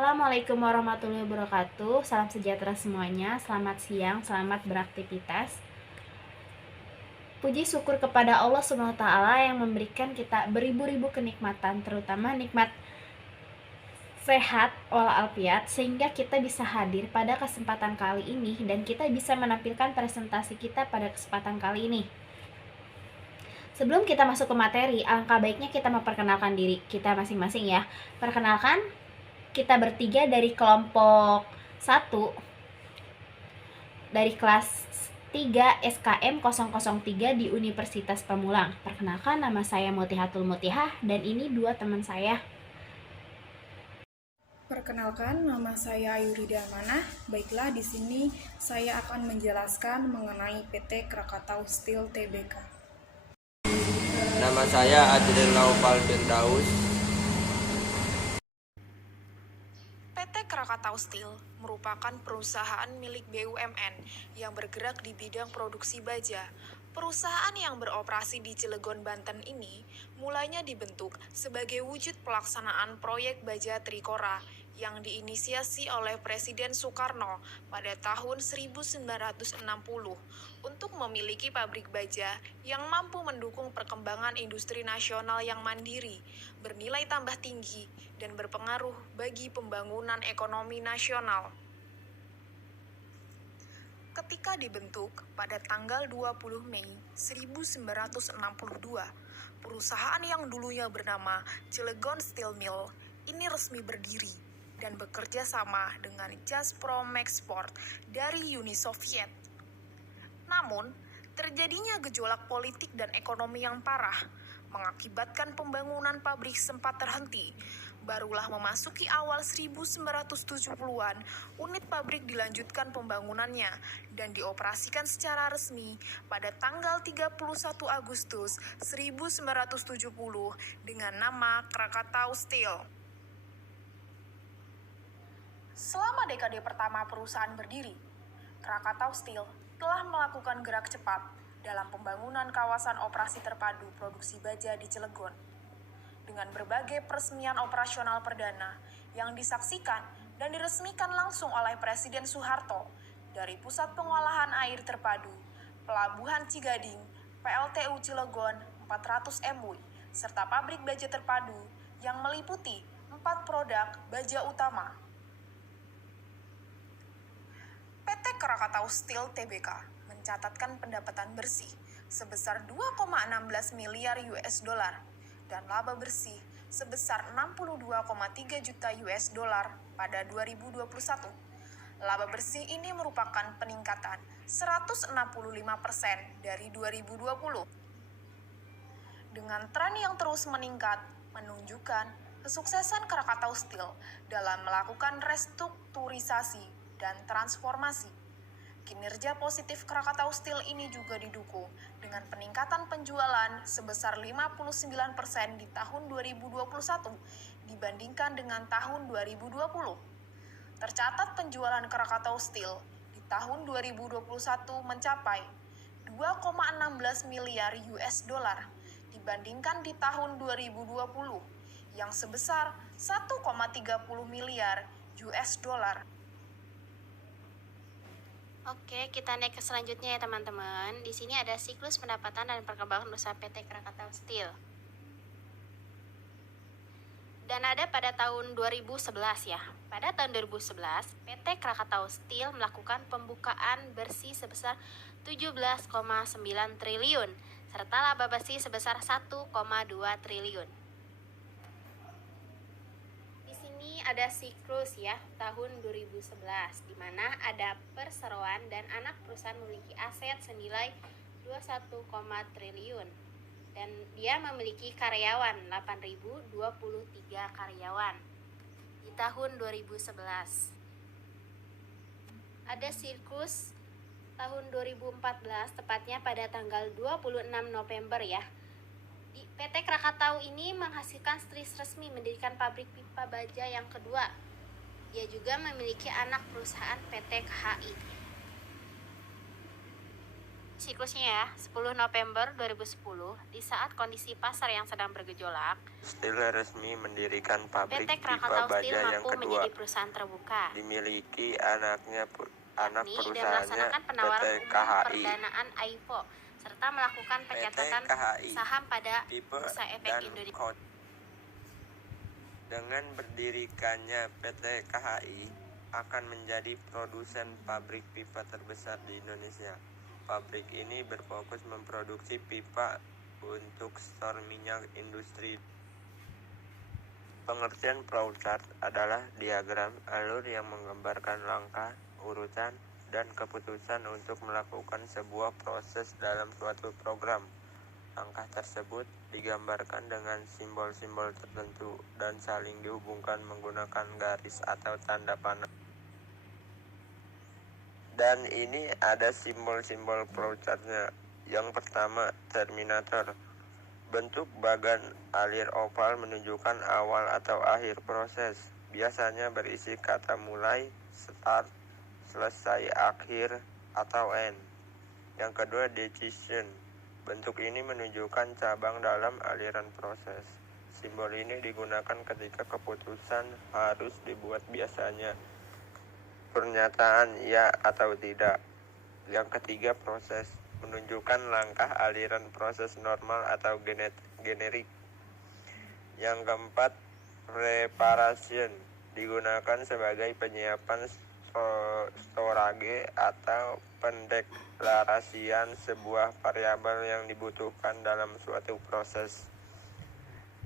Assalamualaikum warahmatullahi wabarakatuh. Salam sejahtera semuanya. Selamat siang, selamat beraktivitas. Puji syukur kepada Allah SWT yang memberikan kita beribu-ribu kenikmatan, terutama nikmat sehat walafiat, sehingga kita bisa hadir pada kesempatan kali ini dan kita bisa menampilkan presentasi kita pada kesempatan kali ini. Sebelum kita masuk ke materi, alangkah baiknya kita memperkenalkan diri kita masing-masing ya. Perkenalkan, kita bertiga dari kelompok 1 dari kelas 3 SKM 003 di Universitas Pamulang. Perkenalkan, nama saya Mutihatul Mutihah dan ini dua teman saya. Perkenalkan, nama saya Ayurida Amanah. Baiklah, di sini saya akan menjelaskan mengenai PT Krakatau Steel Tbk. Nama saya Adrien Naufal Firdaus. PT Krakatau Steel merupakan perusahaan milik BUMN yang bergerak di bidang produksi baja. Perusahaan yang beroperasi di Cilegon, Banten ini mulanya dibentuk sebagai wujud pelaksanaan proyek baja Trikora yang diinisiasi oleh Presiden Soekarno pada tahun 1960 untuk memiliki pabrik baja yang mampu mendukung perkembangan industri nasional yang mandiri, bernilai tambah tinggi, dan berpengaruh bagi pembangunan ekonomi nasional. Ketika dibentuk pada tanggal 20 Mei 1962, perusahaan yang dulunya bernama Cilegon Steel Mill ini resmi berdiri dan bekerja sama dengan Gazprom Export dari Uni Soviet. Namun, terjadinya gejolak politik dan ekonomi yang parah mengakibatkan pembangunan pabrik sempat terhenti. Barulah memasuki awal 1970-an, unit pabrik dilanjutkan pembangunannya dan dioperasikan secara resmi pada tanggal 31 Agustus 1970 dengan nama Krakatau Steel. Selama dekade pertama perusahaan berdiri, Krakatau Steel telah melakukan gerak cepat dalam pembangunan kawasan operasi terpadu produksi baja di Cilegon. Dengan berbagai peresmian operasional perdana yang disaksikan dan diresmikan langsung oleh Presiden Soeharto, dari Pusat Pengolahan Air Terpadu, Pelabuhan Cigading, PLTU Cilegon 400 MW, serta pabrik baja terpadu yang meliputi 4 produk baja utama. PT Krakatau Steel Tbk mencatatkan pendapatan bersih sebesar 2,16 miliar US dollar dan laba bersih sebesar 62,3 juta US dollar pada 2021. Laba bersih ini merupakan peningkatan 165% dari 2020. Dengan tren yang terus meningkat, menunjukkan kesuksesan Krakatau Steel dalam melakukan restrukturisasi dan transformasi. Kinerja positif Krakatau Steel ini juga didukung dengan peningkatan penjualan sebesar 59% di tahun 2021 dibandingkan dengan tahun 2020. Tercatat penjualan Krakatau Steel di tahun 2021 mencapai 2,16 miliar US dollar dibandingkan di tahun 2020 yang sebesar 1,30 miliar US dollar. Oke, kita naik ke selanjutnya ya teman-teman. Di sini ada siklus pendapatan dan perkembangan usaha PT Krakatau Steel. Dan ada pada tahun 2011 ya. Pada tahun 2011, PT Krakatau Steel melakukan pembukaan bersih sebesar 17,9 triliun serta laba bersih sebesar 1,2 triliun. Ada siklus ya tahun 2011 di mana ada perseroan dan anak perusahaan memiliki aset senilai 21, triliun dan dia memiliki karyawan 8.023 karyawan di tahun 2011. Ada siklus tahun 2014 tepatnya pada tanggal 26 November ya. PT Krakatau ini menghasilkan stris resmi mendirikan pabrik pipa baja yang kedua. Dia juga memiliki anak perusahaan PT KHI. siklusnya ya, 10 November 2010, di saat kondisi pasar yang sedang bergejolak, Steel resmi mendirikan pabrik PT pipa Krakatau Steel baja yang mampu kedua. menjadi perusahaan terbuka, Dimiliki anak yakni dan perusahaannya melaksanakan penawaran PT umum KHI. perdanaan AIPO, serta melakukan pencatatan KHI, saham pada Pipe Bursa Efek dan Indonesia. Coat. Dengan berdirikannya PT KHI akan menjadi produsen pabrik pipa terbesar di Indonesia. Pabrik ini berfokus memproduksi pipa untuk stor minyak industri. Pengertian flowchart adalah diagram alur yang menggambarkan langkah, urutan, dan keputusan untuk melakukan sebuah proses dalam suatu program. Langkah tersebut digambarkan dengan simbol-simbol tertentu dan saling dihubungkan menggunakan garis atau tanda panah. Dan ini ada simbol-simbol flowchartnya. Yang pertama, terminator. Bentuk bagan alir oval menunjukkan awal atau akhir proses. Biasanya berisi kata mulai, start, selesai, akhir, atau end. Yang kedua, decision. Bentuk ini menunjukkan cabang dalam aliran proses. Simbol ini digunakan ketika keputusan harus dibuat, biasanya pernyataan ya atau tidak. Yang ketiga, proses. Menunjukkan langkah aliran proses normal atau generik. Yang keempat, preparation. Digunakan sebagai penyiapan storage atau pendeklarasian sebuah variabel yang dibutuhkan dalam suatu proses.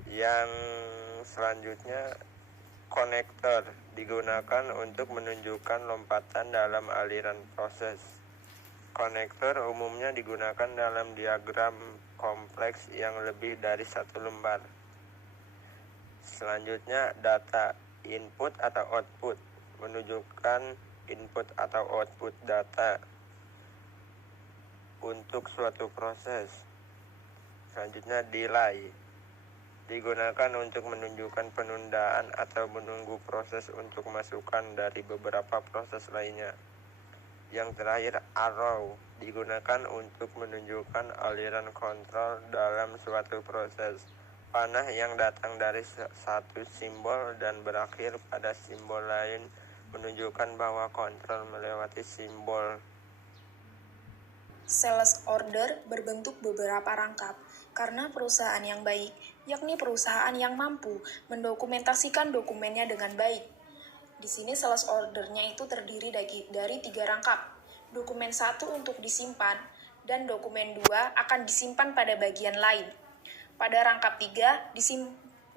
Yang selanjutnya, konektor. Digunakan untuk menunjukkan lompatan dalam aliran proses. Konektor umumnya digunakan dalam diagram kompleks yang lebih dari satu lembar. Selanjutnya, data. Input atau output. Menunjukkan input atau output data untuk suatu proses. Selanjutnya, delay. Digunakan untuk menunjukkan penundaan atau menunggu proses untuk masukan dari beberapa proses lainnya. Yang terakhir, arrow. Digunakan untuk menunjukkan aliran kontrol dalam suatu proses. Panah yang datang dari satu simbol dan berakhir pada simbol lain menunjukkan bahwa kontrol melewati simbol. Sales order berbentuk beberapa rangkap karena perusahaan yang baik, yakni perusahaan yang mampu mendokumentasikan dokumennya dengan baik. Di sini sales ordernya itu terdiri dari 3 rangkap. Dokumen 1 untuk disimpan dan dokumen 2 akan disimpan pada bagian lain. Pada rangkap 3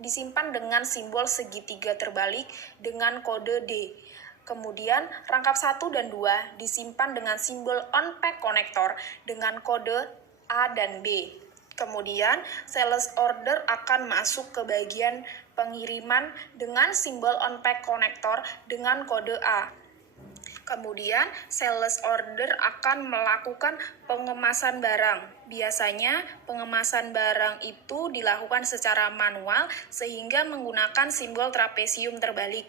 disimpan dengan simbol segitiga terbalik dengan kode D. Kemudian rangkap 1 dan 2 disimpan dengan simbol on-pack konektor dengan kode A dan B. Kemudian sales order akan masuk ke bagian pengiriman dengan simbol on-pack konektor dengan kode A. Kemudian sales order akan melakukan pengemasan barang. Biasanya pengemasan barang itu dilakukan secara manual sehingga menggunakan simbol trapesium terbalik.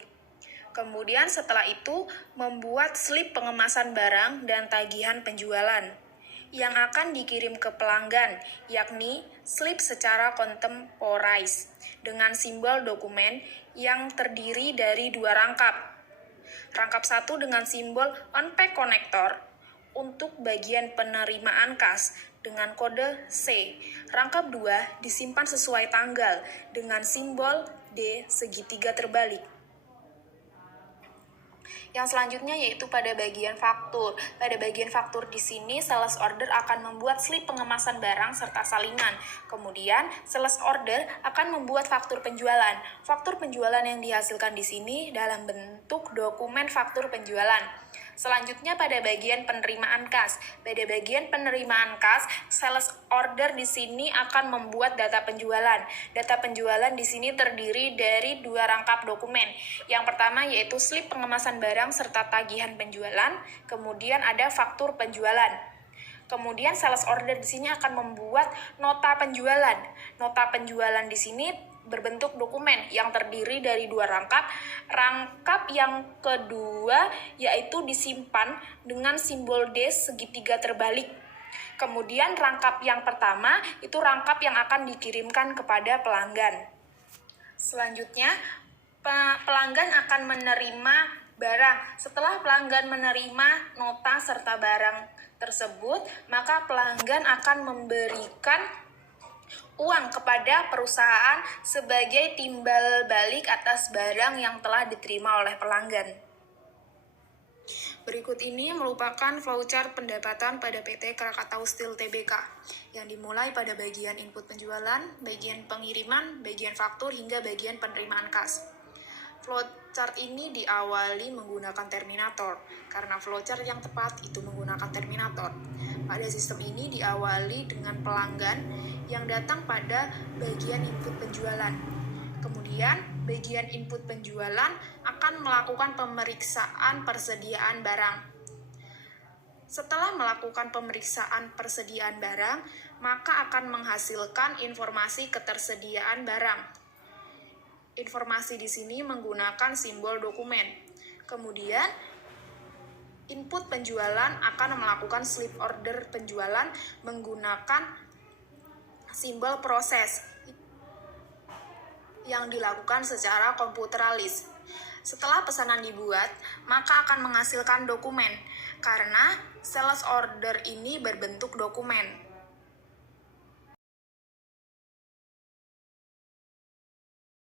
Kemudian setelah itu membuat slip pengemasan barang dan tagihan penjualan yang akan dikirim ke pelanggan, yakni slip secara kontemporais dengan simbol dokumen yang terdiri dari 2 rangkap. Rangkap 1 dengan simbol on-pack konektor untuk bagian penerimaan kas dengan kode C. Rangkap 2 disimpan sesuai tanggal dengan simbol D segitiga terbalik. Yang selanjutnya yaitu pada bagian faktur. Pada bagian faktur di sini sales order akan membuat slip pengemasan barang serta salinan. Kemudian sales order akan membuat faktur penjualan. Faktur penjualan yang dihasilkan di sini dalam bentuk dokumen faktur penjualan. Selanjutnya pada bagian penerimaan kas. Pada bagian penerimaan kas, sales order di sini akan membuat data penjualan. Data penjualan di sini terdiri dari 2 rangkap dokumen. Yang pertama yaitu slip pengemasan barang serta tagihan penjualan, kemudian ada faktur penjualan. Kemudian sales order di sini akan membuat nota penjualan. Nota penjualan di sini berbentuk dokumen yang terdiri dari 2 rangkap. Rangkap yang kedua yaitu disimpan dengan simbol D segitiga terbalik. Kemudian rangkap yang pertama itu rangkap yang akan dikirimkan kepada pelanggan. Selanjutnya, pelanggan akan menerima barang. Setelah pelanggan menerima nota serta barang tersebut, maka pelanggan akan memberikan uang kepada perusahaan sebagai timbal balik atas barang yang telah diterima oleh pelanggan. Berikut ini merupakan flowchart pendapatan pada PT Krakatau Steel Tbk yang dimulai pada bagian input penjualan, bagian pengiriman, bagian faktur, hingga bagian penerimaan kas. Flowchart ini diawali menggunakan terminator, karena flowchart yang tepat itu menggunakan terminator. Pada sistem ini diawali dengan pelanggan yang datang pada bagian input penjualan. Kemudian, bagian input penjualan akan melakukan pemeriksaan persediaan barang. Setelah melakukan pemeriksaan persediaan barang, maka akan menghasilkan informasi ketersediaan barang. Informasi di sini menggunakan simbol dokumen. Kemudian, input penjualan akan melakukan slip order penjualan menggunakan simbol proses yang dilakukan secara komputeralis. Setelah pesanan dibuat, maka akan menghasilkan dokumen, karena sales order ini berbentuk dokumen.